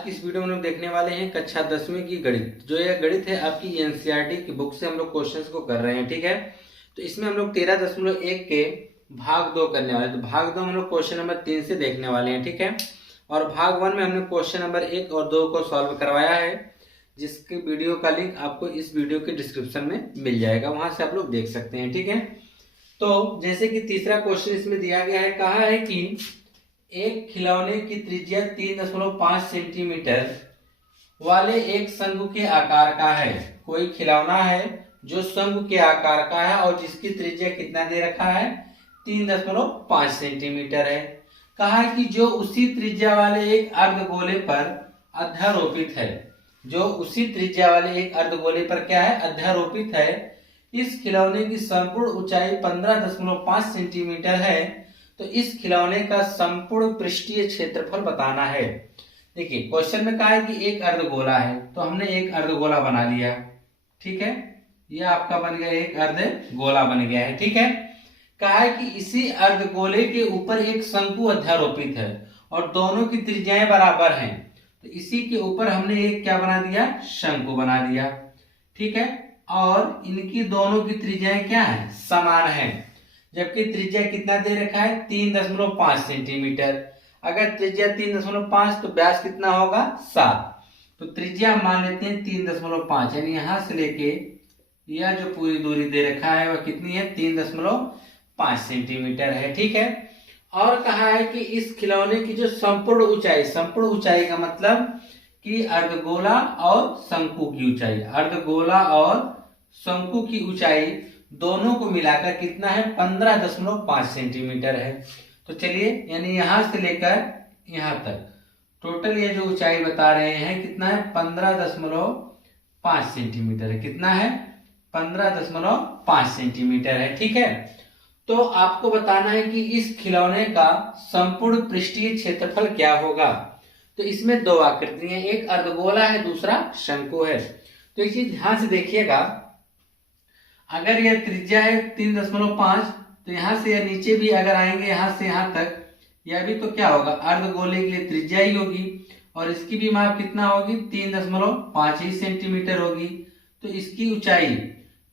आज की इस वीडियो में हम लोग देखने वाले हैं कक्षा 10वीं की गणित। जो यह गणित है आपकी एनसीईआरटी की बुक से हम लोग क्वेश्चंस को कर रहे हैं, ठीक है। तो इसमें हम लोग 13.1 के भाग 2 करने वाले हैं। तो भाग 2 में हम लोग क्वेश्चन नंबर 3 से देखने वाले हैं, ठीक है। और भाग 1 में हमने क्वेश्चन नंबर 1 और 2 को सॉल्व करवाया है, जिसके वीडियो का लिंक आपको इस वीडियो के डिस्क्रिप्शन में मिल जाएगा, वहां से आप लोग देख सकते हैं, ठीक है। तो जैसे कि तीसरा क्वेश्चन इसमें दिया गया है, कहा है कि एक खिलौने की त्रिज्या 3.5 सेंटीमीटर वाले एक शंकु के आकार का है। कोई खिलौना है जो शंकु के आकार का है और जिसकी त्रिज्या कितना दे रखा है, 3.5 सेंटीमीटर है। कहा है कि जो उसी त्रिज्या वाले एक अर्धगोले पर अध्यारोपित है। जो उसी त्रिज्या वाले एक अर्धगोले पर क्या है, अध्यारोपित है। इस खिलौने की संपूर्ण ऊंचाई 15.5 सेंटीमीटर है। तो इस खिलौने का संपूर्ण पृष्ठीय क्षेत्रफल बताना है। देखिए क्वेश्चन में कहा है कि एक अर्धगोला है, तो हमने एक अर्धगोला बना लिया, ठीक है। यह आपका बन गया, एक अर्धगोला बन गया है, ठीक है। कहा है कि इसी अर्धगोले के ऊपर एक शंकु अध्यारोपित है और दोनों की त्रिज्याएं बराबर हैं। तो इसी के ऊपर हमने एक क्या बना दिया, शंकु बना दिया, ठीक है। और इनकी दोनों की त्रिज्याएं क्या है, समान है। जबकि त्रिज्या कितना दे रखा है, 3.5 सेंटीमीटर। अगर त्रिज्या 3.5 तो व्यास कितना होगा, 7। तो त्रिज्या मान लेते हैं 3.5, यानी यहां से लेके यह जो पूरी दूरी दे रखा है वह कितनी है, 3.5 सेंटीमीटर है, ठीक है। और कहा है कि इस खिलौने की जो संपूर्ण ऊंचाई का मतलब कि अर्धगोला और शंकु की ऊंचाई, अर्धगोला और शंकु की ऊंचाई दोनों को मिलाकर कितना है, 15.5 सेंटीमीटर है। तो चलिए, यानी यहां से लेकर यहां तक टोटल ये जो ऊंचाई बता रहे हैं कितना है, 15.5 सेंटीमीटर है। कितना है, 15.5 सेंटीमीटर है, ठीक है। तो आपको बताना है कि इस खिलौने का संपूर्ण पृष्ठीय क्षेत्रफल क्या होगा। तो इसमें दो आकृतियां, एक अर्धगोला है, दूसरा शंकु है। तो एक चीज ध्यान से देखिएगा, अगर यह त्रिज्या है 3.5, तो यहां से या नीचे भी अगर आएंगे यहां से यहां तक, यह भी तो क्या होगा, अर्धगोले के लिए त्रिज्या ही होगी और इसकी भी माप कितना होगी, 3.5 ही सेंटीमीटर होगी। तो इसकी ऊंचाई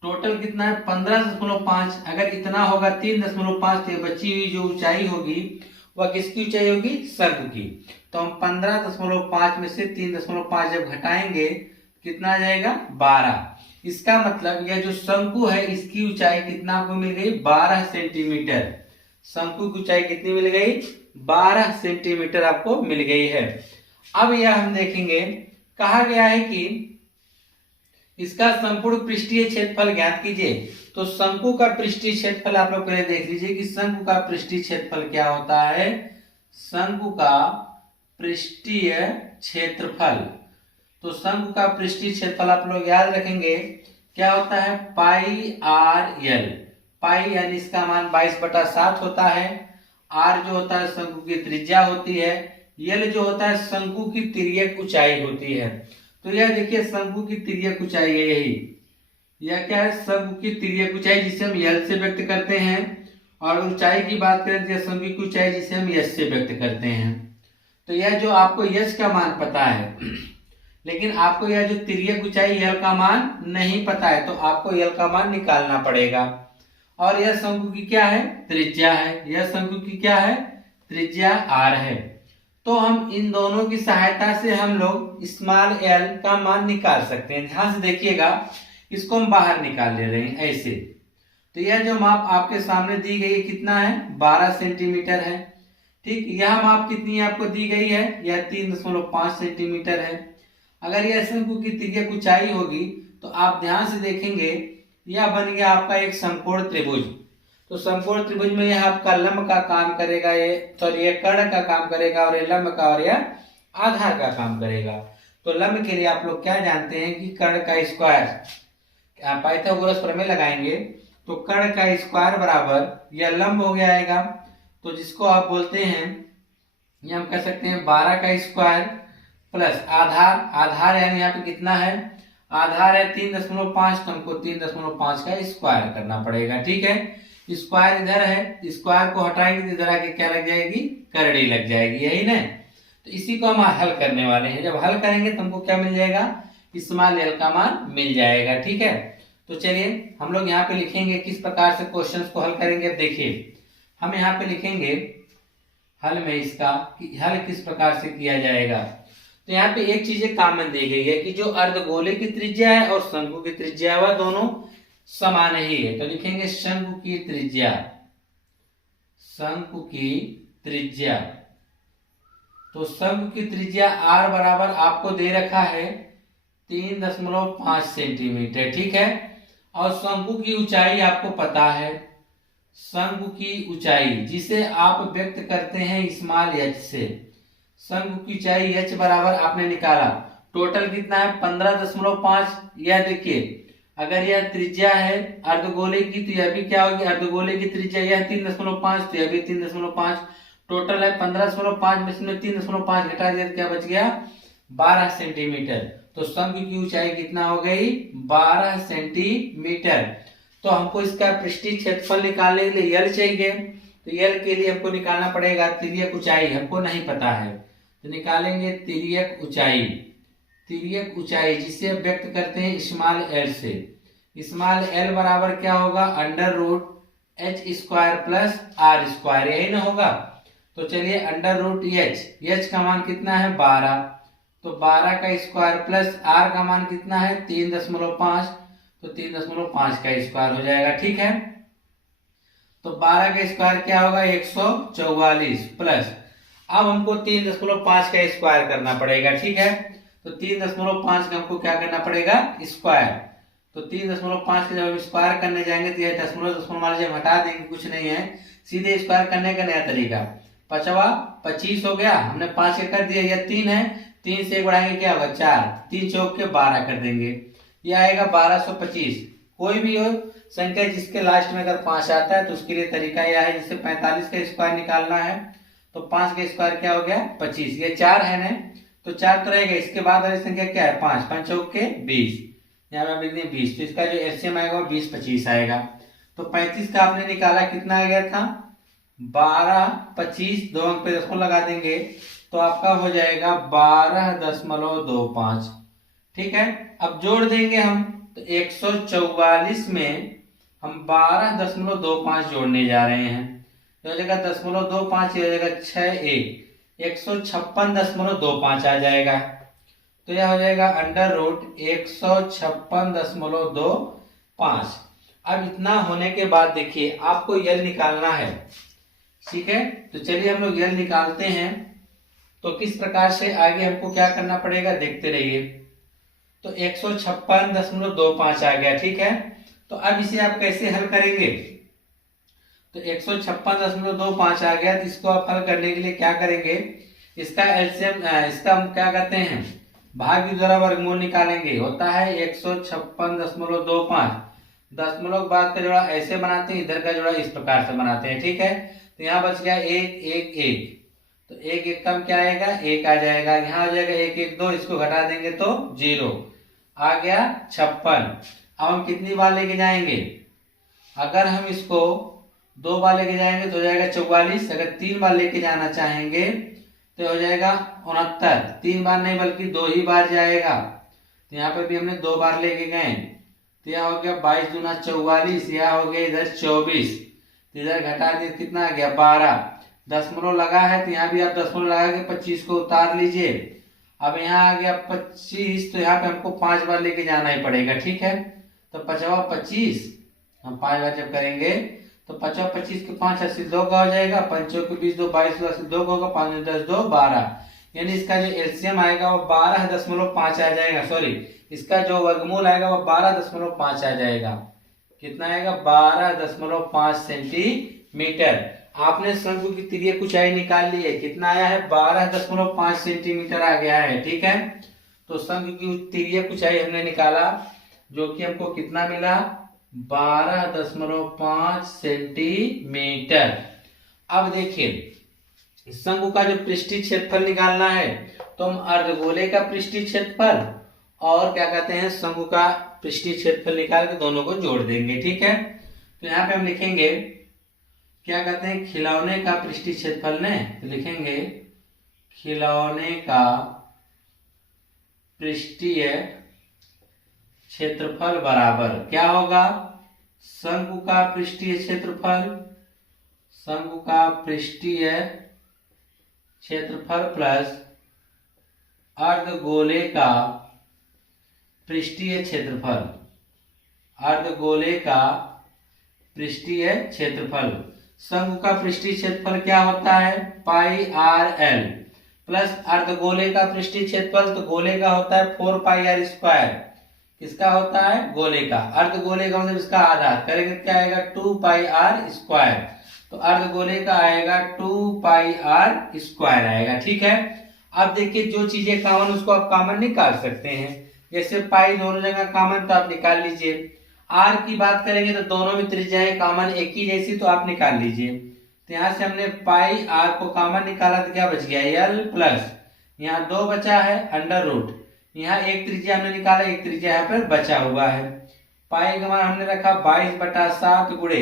टोटल कितना है, 15.5। अगर इतना होगा 3.5, तो बची हुई जो ऊंचाई होगी वह किसकी ऊंचाई होगी, शंकु की। तो हम 15.5 में से 3.5 जब घटाएंगे कितना आ जाएगा, 12। इसका मतलब यह जो शंकु है इसकी ऊंचाई कितना आपको मिल गई, 12 सेंटीमीटर। शंकु की ऊंचाई कितनी मिल गई, 12 सेंटीमीटर आपको मिल गई है। अब यह हम देखेंगे, कहा गया है कि इसका संपूर्ण पृष्ठीय क्षेत्रफल ज्ञात कीजिए। तो शंकु का पृष्ठीय क्षेत्रफल आप लोग पहले देख लीजिए कि शंकु का पृष्ठीय क्षेत्रफल क्या होता है। शंकु का पृष्ठीय क्षेत्रफल, तो शंकु का पृष्ठीय क्षेत्रफल आप लोग याद रखेंगे क्या होता है, पाई आर एल। पाई यानी इसका मान 22/7 होता है। आर जो होता है शंकु की त्रिज्या होती है, एल जो होता है शंकु की तिर्यक ऊंचाई होती है। तो यह देखिए शंकु की तिर्यक ऊंचाई है, यह क्या है, शंकु की तिर्यक ऊंचाई जिसे हम एल से व्यक्त करते हैं। और ऊंचाई की बात करें तो शंकु की ऊंचाई जिसे हम एस से व्यक्त करते हैं। तो यह जो आपको एस का मान पता है, लेकिन आपको यह जो तिर्यक ऊंचाई एल का मान नहीं पता है, तो आपको एल का मान निकालना पड़ेगा। और यह शंकु की क्या है, त्रिज्या है। यह शंकु की क्या है, त्रिज्या आर है। तो हम इन दोनों की सहायता से हम लोग स्मॉल एल का मान निकाल सकते हैं। ध्यान से देखिएगा, इसको हम बाहर निकाल ले रहे हैं ऐसे। तो यह जो माप आपके सामने दी गई है कितना है, 12 सेंटीमीटर है, ठीक। यह माप कितनी आपको दी गई है, यह 3.5 सेंटीमीटर है। अगर यह शंकु की तिर्यक ऊंचाई होगी तो आप ध्यान से देखेंगे यह बन गया आपका एक समकोण त्रिभुज। तो समकोण त्रिभुज में यह आपका लंब का काम करेगा, ये कर्ण का काम करेगा, और ये लंब का और यह आधार का काम करेगा। तो लंब के लिए आप लोग क्या जानते हैं कि कर्ण का स्क्वायर, पाइथागोरस प्रमेय लगाएंगे तो कर्ण का स्क्वायर बराबर यह लंब हो गया आएगा। तो जिसको आप बोलते हैं, ये हम कह सकते हैं 12 का स्क्वायर प्लस आधार यानी यहाँ पे कितना है, आधार है 3.5, तो हमको 3.5 का स्क्वायर करना पड़ेगा, ठीक है। स्क्वायर इधर है, स्क्वायर को हटाएंगे तो इधर आके क्या लग जाएगी, करड़ी लग जाएगी, यही ना। तो इसी को हम हल करने वाले हैं। जब हल करेंगे तो हमको क्या मिल जाएगा, स्मॉल एल का मान मिल जाएगा। ठीक है, तो चलिए हम लोग यहाँ पे लिखेंगे किस प्रकार से क्वेश्चंस को हल करेंगे। अब देखिए हम यहाँ पे लिखेंगे हल में इसका कि हल किस प्रकार से किया जाएगा। तो यहाँ पे एक चीज कॉमन दी गई है कि जो अर्धगोले की त्रिज्या है और शंकु की त्रिज्या है वह दोनों समान ही है। तो लिखेंगे शंकु की त्रिज्या, शंकु की त्रिज्या। तो शंकु की त्रिज्या r बराबर आपको दे रखा है 3.5 सेंटीमीटर। ठीक है, और शंकु की ऊंचाई आपको पता है, शंकु की ऊंचाई जिसे आप व्यक्त करते हैं स्मॉल h से। शंकु की ऊंचाई h बराबर आपने निकाला, टोटल कितना है 15.5। यह देखिए अगर यह त्रिज्या है अर्धगोले की तो यह भी क्या होगी, अर्धगोले की त्रिज्या यह 3.5 तो यह भी 3.5, टोटल है 15.5 में से 3.5 घटा दिया तो क्या बच गया 12 सेंटीमीटर। तो शंकु की ऊंचाई कितना हो गई 12 सेंटीमीटर। तो हमको इसका पृष्ठीय क्षेत्रफल निकालने के लिए यल चाहिए। तो यल के लिए हमको निकालना पड़ेगा तिर्यक ऊंचाई, हमको नहीं पता है तो निकालेंगे तिर्यक ऊंचाई। तिर्यक ऊंचाई जिसे व्यक्त करते हैं स्मॉल एल से। स्मॉल एल बराबर क्या होगा under root H square plus R square, यही ना होगा। तो चलिए अंडर रूट एच का मान कितना है 12, तो 12 का स्क्वायर प्लस आर का मान कितना है 3.5, तो 3.5 का स्क्वायर हो जाएगा। ठीक है, तो 12 का स्क्वायर क्या होगा 144 प्लस अब हमको 3.5 का स्क्वायर करना पड़ेगा। ठीक है, तो 3.5 का हमको क्या करना पड़ेगा स्क्वायर। तो 3.5 का जब हम स्क्वायर करने जाएंगे तो यह दशमलव वाले जब हटा देंगे कुछ नहीं है, सीधे स्क्वायर करने का नया तरीका। 25 हो गया, हमने 5 कर दिया, यह 3 है, 3 से बढ़ाएंगे क्या होगा 4, 3 चौक के 12 कर देंगे, यह आएगा 1225। कोई भी हो संख्या जिसके लास्ट में अगर 5 आता है तो उसके लिए तरीका यह है, जैसे 45 का स्क्वायर निकालना है तो 5 का स्क्वायर क्या हो गया 25, ये 4 है ना, तो 4 तो रहेगा, इसके बाद वाली संख्या क्या है 5, 5 चौक के 20, यहाँ पे आप लिख दें 20, तो इसका जो एलसीएम आएगा वो 20 25 आएगा। तो 35 का आपने निकाला कितना आ गया था 12 25, 2 अंक पे दशमलव लगा देंगे तो आपका हो जाएगा 12.25। ठीक है, अब जोड़ देंगे हम तो 144 में हम 12.25 जोड़ने जा रहे हैं, हो जाएगा 0.25, हो जाएगा 156.25 आ जाएगा। तो यह हो जाएगा अंडर रूट 156.25। अब इतना होने के बाद देखिए आपको यल निकालना है। ठीक है, तो चलिए हम लोग यल निकालते हैं। तो किस प्रकार से आगे हमको क्या करना पड़ेगा देखते रहिए। तो 156.25 आ गया। ठीक है, तो अब इसे आप कैसे हल करेंगे। तो 156.25 आ गया, तो इसको आप हल करने के लिए क्या करेंगे, इसका एलसीएम इसका हम क्या करते हैं भाग द्वारा वर्गमूल निकालेंगे। होता है 156.25, दशमलव बाद का जोड़ा ऐसे बनाते हैं, इधर का जोड़ा इस प्रकार से बनाते हैं। ठीक है, तो यहाँ बच गया 1 1 1, तो 1 1 कम क्या आएगा 1 आ जाएगा, यहाँ आ जाएगा 1 1 2, इसको घटा देंगे तो 0 आ गया 56। अब हम कितनी बार लेके जाएंगे, अगर हम इसको 2 बार लेके जाएंगे तो हो जाएगा 44, अगर 3 बार लेके जाना चाहेंगे तो हो जाएगा 69, 3 बार नहीं बल्कि 2 ही बार जाएगा। तो यहाँ पे भी हमने 2 बार लेके गए, तो यह हो गया 22 दूना 44, यह हो गया इधर 24, इधर घटा दिए कितना आ गया 12, दशमलव लगा है तो यहाँ भी आप दशमलव लगा के 25 को उतार लीजिए। अब यहाँ आ गया 25, तो यहाँ पे हमको 5 बार लेके जाना ही पड़ेगा। ठीक है, तो 5 25 हम 5 बार जब करेंगे तो 5 25 के 5 80 2 का हो जाएगा, 5 के 20 2 22 80 2 का होगा, 5 10 2 12, यानी इसका जो एलसीएम आएगा वो 12.5 आ जाएगा। सॉरी, इसका जो वर्गमूल आएगा वो 12.5 आ जाएगा। कितना आएगा 12.5 सेंटीमीटर। आपने शंकु की तिर्यक ऊंचाई निकाल ली है, कितना आया है 12.5 सेंटीमीटर आ गया है। ठीक है, तो शंकु की तिर्यक ऊंचाई हमने निकाला जो कि हमको कितना मिला 12.5 सेंटीमीटर। अब देखिए शंकु का जो पृष्ठीय क्षेत्रफल निकालना है तो हम अर्धगोले का पृष्ठीय क्षेत्रफल और क्या कहते हैं शंकु का पृष्ठीय क्षेत्रफल निकाल के दोनों को जोड़ देंगे। ठीक है, तो यहाँ पे हम लिखेंगे क्या कहते हैं खिलौने का पृष्ठीय क्षेत्रफल ने, तो लिखेंगे खिलौने का पृष्ठीय क्षेत्रफल बराबर क्या होगा? शंकु का पृष्ठीय क्षेत्रफल, शंकु का पृष्ठीय क्षेत्रफल प्लस अर्धगोले का पृष्ठीय क्षेत्रफल, अर्धगोले का पृष्ठीय क्षेत्रफल। शंकु का पृष्ठीय क्षेत्रफल क्या होता है? पाई आर एल प्लस अर्धगोले का पृष्ठीय क्षेत्रफल, तो गोले का होता है 4 पाई आर स्क्वायर। किसका होता है? गोले का। अर्धगोले का मतलब इसका आधा करेंगे क्या आएगा? 2 पाई आर स्क्वायर। तो अर्धगोले का आएगा 2 पाई आर स्क्वायर आएगा। ठीक है। अब देखिए जो चीजें कॉमन उसको आप कॉमन निकाल सकते हैं। जैसे पाई दोनों जगह कॉमन तो आप निकाल लीजिए। आर की बात करेंगे तो दोनों में त्रिज्याएं कॉमन एक ही जैसी, तो आप निकाल लीजिए। तो यहाँ से हमने पाई आर को कॉमन निकाला तो क्या बच गया? एल प्लस यहाँ 2 बचा है अंडर रूट, यहाँ एक त्रिज्या हमने निकाला, एक त्रिज्या यहाँ पर बचा हुआ है। पाई का मान हमने रखा 22/7 गुणे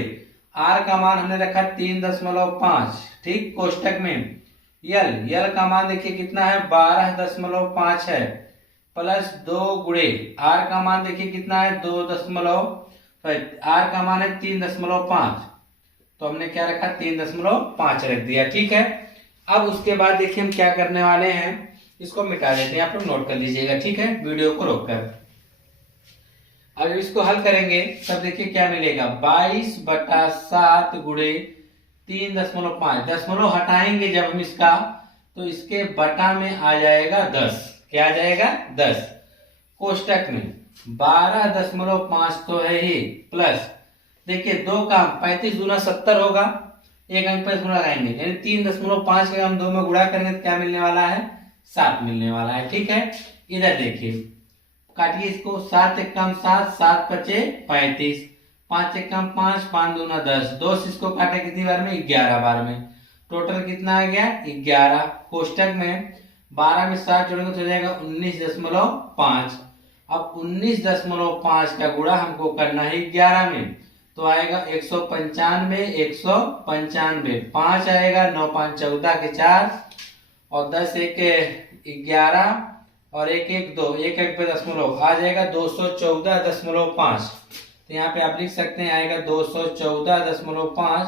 आर का मान हमने रखा 3.5। ठीक, कोष्टक में यल का मान देखिए कितना है? 12.5 है प्लस 2 गुणे आर का मान देखिए कितना है? 2 आर का मान है 3.5, तो हमने क्या रखा? 3.5 रख दिया। ठीक है। अब उसके बाद देखिए हम क्या करने वाले हैं, इसको मिटा देते हैं, आप लोग नोट कर लीजिएगा। ठीक है, वीडियो को रोककर। अब इसको हल करेंगे तब देखिए क्या मिलेगा? 22/7 गुणे 3.5, दशमलव हटाएंगे जब हम इसका, तो इसके बटा में आ जाएगा 10। क्या आ जाएगा? 10। कोष्टक में 12.5 तो है ही, प्लस देखिए 2 का 35 दूना 70 होगा, एक अंक पर गुणा लगाएंगे, यानी 3.5 का हम 2 में गुणा करेंगे तो क्या मिलने वाला है? 7 मिलने वाला है। ठीक है। इधर देखिए, काटिए इसको। 7 एकम 7, 7 पचे 35, 5 एकम 5, 5 दूना 10, 2 से इसको काटे कितनी बार में? 11 बार में। टोटल कितना आ गया? 11। कोष्टक में 12 में 7 जोड़ेंगे तो हो जाएगा 19.5। अब 19.5 का गुणा हमको करना है 11 में, तो आएगा 195, 195, 5 आएगा, 9 5 14 के 4 और 10 1 11 और 1 1 2, 1 1 पे दशमलव आ जाएगा 214.5। तो यहाँ पे आप लिख सकते हैं आएगा 214.5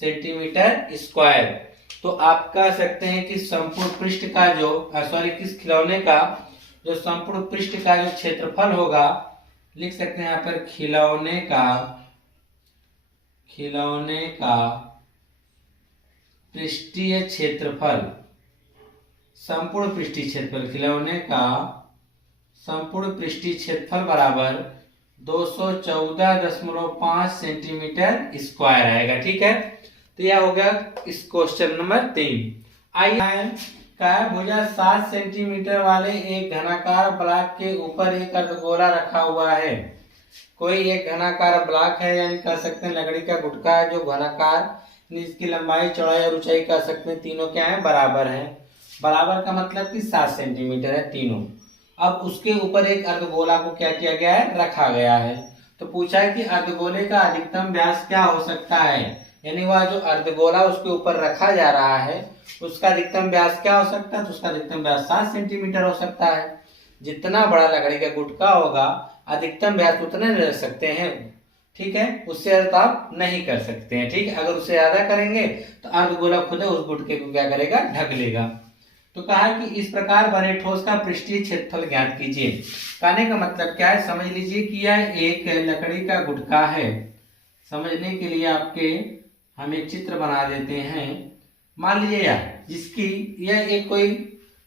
सेंटीमीटर स्क्वायर। तो आप कह सकते हैं कि संपूर्ण पृष्ठ का जो किस खिलौने का जो संपूर्ण पृष्ठ का जो क्षेत्रफल होगा, लिख सकते हैं यहाँ पर खिलौने का पृष्ठीय क्षेत्रफल, संपूर्ण पृष्ठीय क्षेत्रफल, खिलौने का संपूर्ण पृष्ठीय क्षेत्रफल बराबर 214.5 सेंटीमीटर स्क्वायर आएगा। ठीक है। तो यह हो गया इस क्वेश्चन नंबर 3। आइए का भुजा 7 सेंटीमीटर वाले एक घनाकार ब्लॉक के ऊपर एक अर्धगोला रखा हुआ है। कोई एक घनाकार ब्लॉक है, यानी कह सकते हैं लकड़ी का गुटका है जो घनाकार, इसकी लंबाई चौड़ाई और ऊंचाई कह सकते हैं तीनों क्या है? बराबर है। बराबर का मतलब कि 7 सेंटीमीटर है तीनों। अब उसके ऊपर एक अर्धगोला को क्या किया गया है? रखा गया है। तो पूछा है कि अर्धगोले का अधिकतम व्यास क्या हो सकता है, यानी वह जो अर्धगोला उसके ऊपर रखा जा रहा है उसका अधिकतम व्यास क्या हो सकता है? तो उसका अधिकतम व्यास 7 सेंटीमीटर हो सकता है। जितना बड़ा लकड़ी का गुटका होगा अधिकतम व्यास उतने रह सकते हैं। ठीक है, उससे ज्यादा आप नहीं कर सकते हैं। ठीक है, अगर उससे ज्यादा करेंगे तो अर्धगोला खुद उस गुटके को क्या करेगा? ढक लेगा। तो कहा कि इस प्रकार बने ठोस का पृष्ठीय क्षेत्रफल ज्ञात कीजिए। कहने का मतलब क्या है? समझ लीजिए कि यह एक लकड़ी का गुटका है। समझने के लिए हम एक चित्र बना देते हैं। मान लीजिए यार जिसकी यह एक कोई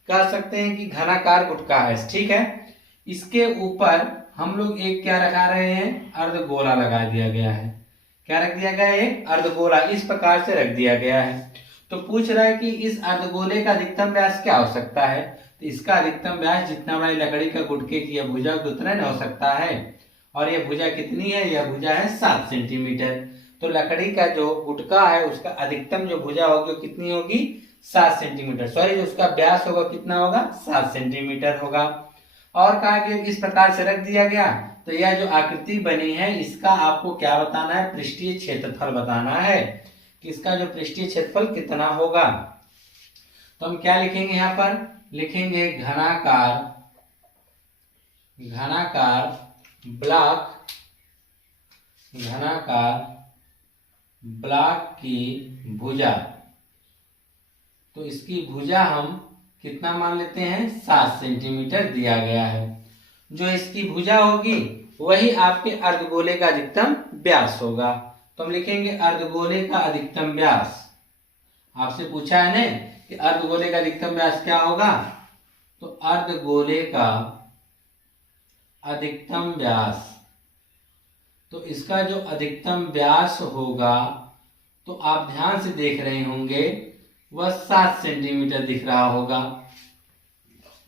कह सकते हैं कि घनाकार गुटका है। ठीक है, इसके ऊपर हम लोग एक क्या रखा रहे हैं? अर्धगोला लगा दिया गया है। क्या रख दिया गया है? एक अर्धगोला इस प्रकार से रख दिया गया है। तो पूछ रहा है कि इस अर्धगोले का अधिकतम व्यास क्या हो सकता है? तो इसका अधिकतम व्यास जितना बड़ा लकड़ी का गुटके की यह भुजा उतना न हो सकता है। और यह भुजा कितनी है? यह भुजा है 7 सेंटीमीटर। तो लकड़ी का जो गुटका है उसका अधिकतम जो भुजा होगी वो कितनी होगी? 7 सेंटीमीटर। सॉरी, जो उसका व्यास होगा कितना होगा? 7 सेंटीमीटर होगा। और कहा कि इस प्रकार से रख दिया गया। तो यह जो आकृति बनी है इसका आपको क्या बताना है? पृष्ठीय क्षेत्रफल बताना है कि इसका जो पृष्ठीय क्षेत्रफल कितना होगा। तो हम क्या लिखेंगे यहाँ पर, लिखेंगे घनाकार ब्लॉक की भुजा। तो इसकी भुजा हम कितना मान लेते हैं, 7 सेंटीमीटर दिया गया है। जो इसकी भुजा होगी वही आपके अर्धगोले का अधिकतम व्यास होगा। तो हम लिखेंगे अर्धगोले का अधिकतम व्यास। आपसे पूछा है ना कि अर्धगोले का अधिकतम व्यास क्या होगा, तो अर्धगोले का अधिकतम व्यास, तो इसका जो अधिकतम व्यास होगा तो आप ध्यान से देख रहे होंगे वह 7 सेंटीमीटर दिख रहा होगा।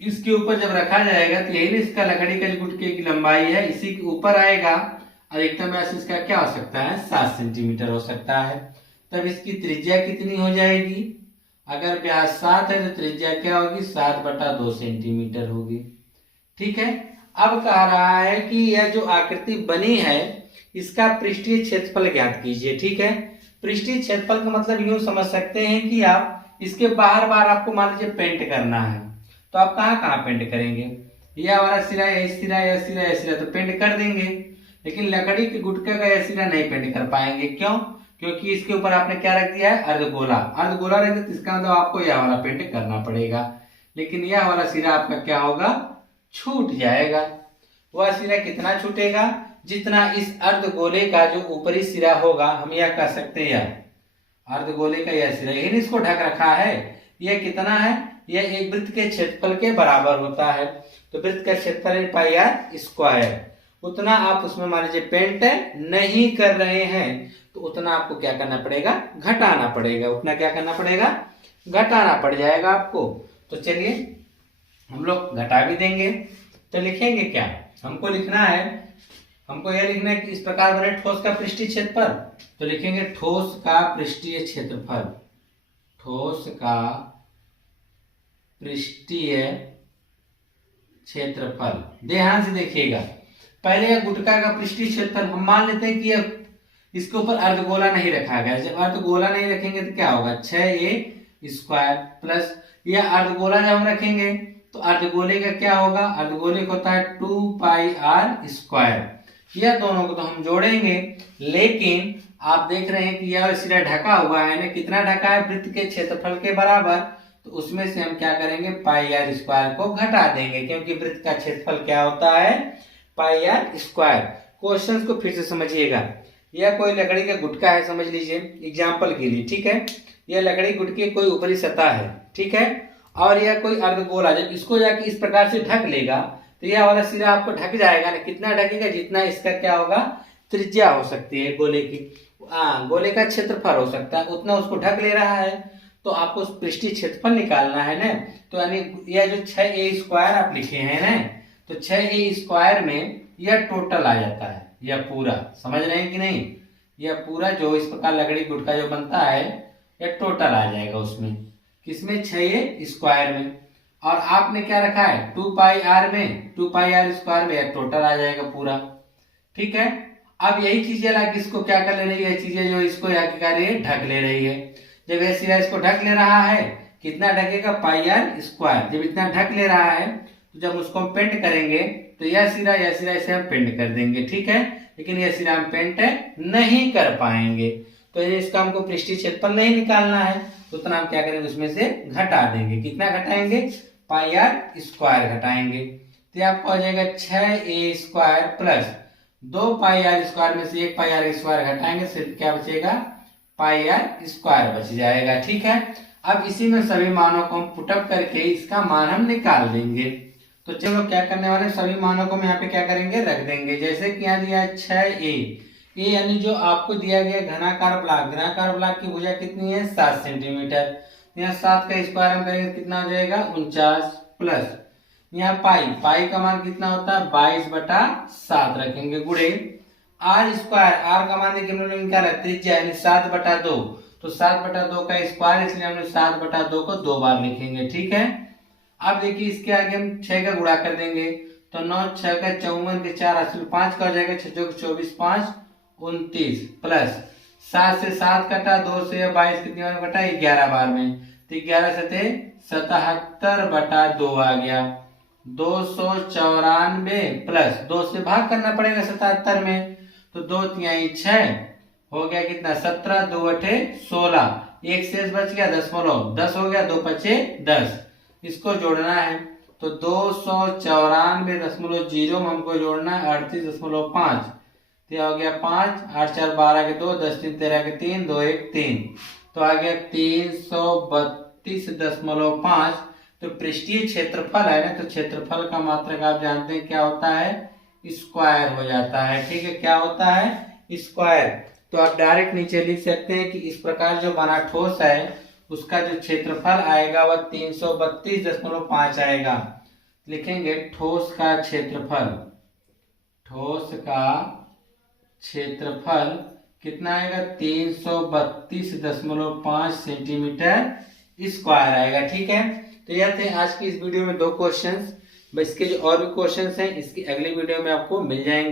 इसके ऊपर जब रखा जाएगा तो यही इसका लकड़ी का जो गुटके की लंबाई है इसी के ऊपर आएगा, अधिकतम व्यास इसका क्या हो सकता है, 7 सेंटीमीटर हो सकता है। तब इसकी त्रिज्या कितनी हो जाएगी, अगर व्यास 7 है तो त्रिज्या क्या होगी, 7/2 सेंटीमीटर होगी। ठीक है, अब कह रहा है कि यह जो आकृति बनी है इसका पृष्ठीय क्षेत्रफल ज्ञात कीजिए। ठीक है, पृष्ठीय क्षेत्रफल का मतलब यूं समझ सकते हैं कि आप इसके बार बार आपको मान लीजिए पेंट करना है, तो आप कहाँ कहाँ पेंट करेंगे, यह वाला सिरा, यह सिरा, यह सिरा, यह सिरा, तो पेंट कर देंगे। लेकिन लकड़ी के गुटके का यह सिरा नहीं पेंट कर पाएंगे। क्यों, क्योंकि इसके ऊपर आपने क्या रख दिया है, अर्धगोला। अर्धगोला रहता है तो इसका मतलब आपको यह वाला पेंट करना पड़ेगा, लेकिन यह वाला सिरा आपका क्या होगा, छूट जाएगा। वह सिरा कितना छूटेगा, जितना इस अर्धगोले का जो ऊपरी सिरा होगा, हम यह कह सकते हैं यह अर्धगोले का यह सिरा, यही इसको ढक रखा है, यह कितना है, यह एक वृत्त के क्षेत्रफल के बराबर होता है। तो वृत्त का क्षेत्रफल πr², उतना आप उसमें मान लीजिए पेंट नहीं कर रहे हैं तो उतना आपको क्या करना पड़ेगा, घटाना पड़ेगा। उतना क्या करना पड़ेगा, घटाना पड़ जाएगा आपको। तो चलिए हम लोग घटा भी देंगे। तो लिखेंगे क्या, हमको लिखना है, हमको यह लिखना है कि इस प्रकार बने ठोस का पृष्ठीय क्षेत्रफल। तो लिखेंगे ठोस का पृष्ठीय क्षेत्रफल, ठोस का पृष्ठीय क्षेत्रफल। ध्यान से देखिएगा, पहले यह गुटका का पृष्ठीय क्षेत्रफल हम मान लेते हैं कि यह इसके ऊपर अर्धगोला नहीं रखा गया। जब अर्धगोला नहीं रखेंगे तो क्या होगा, 6a² प्लस यह अर्धगोला जब हम रखेंगे तो अर्धगोले का क्या होगा, अर्धगोले का होता है 2πr²। यह दोनों को तो हम जोड़ेंगे, लेकिन आप देख रहे हैं कि यह सिरा ढका हुआ है ना, कितना ढका है, वृत्त के क्षेत्रफल के बराबर। तो उसमें से हम क्या करेंगे, πr² को घटा देंगे, क्योंकि वृत्त का क्षेत्रफल क्या होता है, πr²। क्वेश्चन को फिर से समझिएगा, यह कोई लकड़ी का गुटका है, समझ लीजिए एग्जाम्पल के लिए। ठीक है, यह लकड़ी गुटके कोई ऊपरी सतह है, ठीक है, और यह कोई अर्धगोला, जब इसको जाके इस प्रकार से ढक लेगा तो यह वाला सिरा आपको ढक जाएगा ना, कितना ढकेगा, जितना इसका क्या होगा, त्रिज्या हो सकती है गोले की, गोले का क्षेत्रफल हो सकता है, उतना उसको ढक ले रहा है। तो आपको उस पृष्ठीय क्षेत्रफल निकालना है ना। तो यानी यह जो 6a² आप लिखे हैं ना, तो 6a² में यह टोटल आ जाता है, यह पूरा, समझ रहे हैं कि नहीं, यह पूरा जो इस प्रकार लकड़ी गुटका जो बनता है यह टोटल आ जाएगा उसमें, किसमें, 6a² में। और आपने क्या रखा है, 2πr में, 2πr² में यह टोटल आ जाएगा पूरा। ठीक है, अब यही चीजें ला के इसको क्या कर ले रही है, चीजें जो इसको क्या कर रही है, ढक ले रही है। जब यह सिरा इसको ढक ले रहा है, कितना ढकेगा, πr²। जब इतना ढक ले रहा है तो जब उसको हम पेंट करेंगे तो यह सिरा इसे हम पेंट कर देंगे। ठीक है, लेकिन यह सिरा हम पेंट नहीं कर पाएंगे, तो इसका हमको पृष्ठीय क्षेत्रफल नहीं निकालना है, तो उतना हम क्या करेंगे, उसमें से घटा देंगे। कितना घटाएंगे, πr² घटाएंगे। तो आपको आ जाएगा 6a² प्लस 2πr² में से 1πr² घटाएंगे, सिर्फ क्या बचेगा, πr² बच जाएगा। ठीक है, अब इसी में सभी मानों को हम पुटअप करके इसका मान हम निकाल देंगे। तो चलो क्या करने वाले, सभी मानों को हम यहाँ पे क्या करेंगे, रख देंगे। जैसे कि यहाँ दिया है 6a, यानी जो आपको दिया गया घनाकार ब्लॉक की भुजा कितनी है, 7 सेंटीमीटर। यहाँ 7 का स्क्वायर हम करेंगे कितना हो जाएगा, 49 प्लस यहाँ पाई का मान कितना होता है, 22/7 रखेंगे, गुणे r², r का मान देखिए हम लोगों ने निकाला त्रिज्या यानी 7/2, तो 7/2 का स्क्वायर, इसलिए हमने 7/2 को 2 बार लिखेंगे। ठीक है, अब देखिए इसके आगे हम 6 का गुणा कर देंगे, तो 9 6 का 54 के 4 5 का हो जाएगा, 6 24 5 29 प्लस 7 से 7 कटा, 2 से 22 कितनी बार कटा, 11 बार में, तो 11 से 77/2 आ गया। 294 प्लस 2 से भाग करना पड़ेगा 77 में, तो 2 तिहाई 6 हो गया कितना 17, 2 अठे 16, एक शेष बच गया 10 हो गया, 2 पचे 10, इसको जोड़ना है। तो 294.0 में हमको जोड़ना है 38.5, तो हो गया 5, 8 4 12 के 2, 10 3 13 के 3, 2 1 3, तो आ गया 332.5। तो पृष्ठीय क्षेत्रफल है ना, तो क्षेत्रफल का मात्रक आप जानते हैं क्या होता है, स्क्वायर हो जाता है। ठीक है, क्या होता है, स्क्वायर। तो आप डायरेक्ट नीचे लिख सकते हैं कि इस प्रकार जो बना ठोस है उसका जो क्षेत्रफल आएगा वह 332.5 आएगा। लिखेंगे ठोस का क्षेत्रफल, ठोस का क्षेत्रफल कितना आएगा 332.5 सेंटीमीटर स्क्वायर आएगा। ठीक है, तो यह थे आज की इस वीडियो में 2 क्वेश्चंस। इसके जो और भी क्वेश्चंस हैं इसकी अगली वीडियो में आपको मिल जाएंगे।